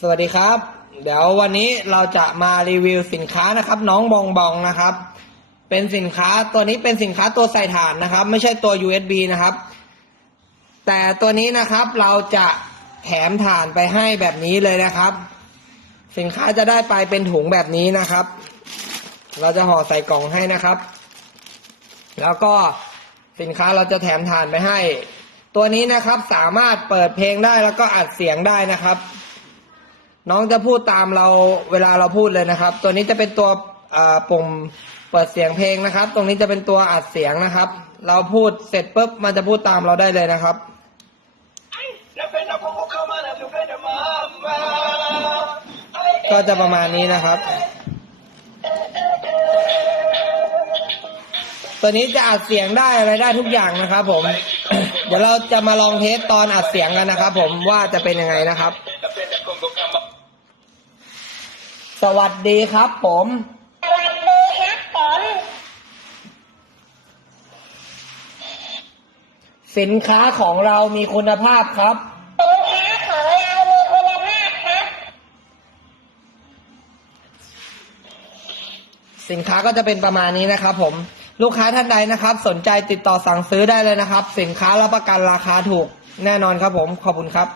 สวัสดีครับ เดี๋ยววันนี้เราจะมารีวิวสินค้านะครับ น้องบองบองนะครับ เป็นสินค้าตัวนี้เป็นสินค้าตัวใส่ถ่านนะครับ ไม่ใช่ตัว USB นะครับ แต่ตัวนี้นะครับเราจะแถมถ่านไปให้แบบนี้เลยนะครับ สินค้าจะได้ไปเป็นถุงแบบนี้นะครับ เราจะห่อใส่กล่องให้นะครับ แล้วก็สินค้าเราจะแถมถ่านไปให้ ตัวนี้นะครับสามารถเปิดเพลงได้แล้วก็อัดเสียงได้นะครับ น้องจะพูดตามเราเวลาเราพูดเลยนะครับ ตัวนี้จะเป็นตัวปุ่มเปิดเสียงเพลงนะครับ ตรงนี้จะเป็นตัวอัดเสียงนะครับ เราพูดเสร็จปุ๊บมันจะพูดตามเราได้เลยนะครับก็จะประมาณนี้นะครับ ตัวนี้จะอัดเสียงได้อะไรได้ทุกอย่างนะครับ ผม เดี๋ยวเราจะมาลองเทสตอนอัดเสียงกันนะครับ ผมว่าจะเป็นยังไงนะครับ สวัสดีครับผม สวัสดีครับผม สินค้าของเรามีคุณภาพครับ สินค้าของเรามีคุณภาพครับ สินค้าก็จะเป็นประมาณนี้นะครับ ผม ลูกค้าท่านใดนะครับ สนใจติดต่อสั่งซื้อได้เลยนะครับ สินค้ารับประกันราคาถูก แน่นอนครับผม ขอบคุณครับ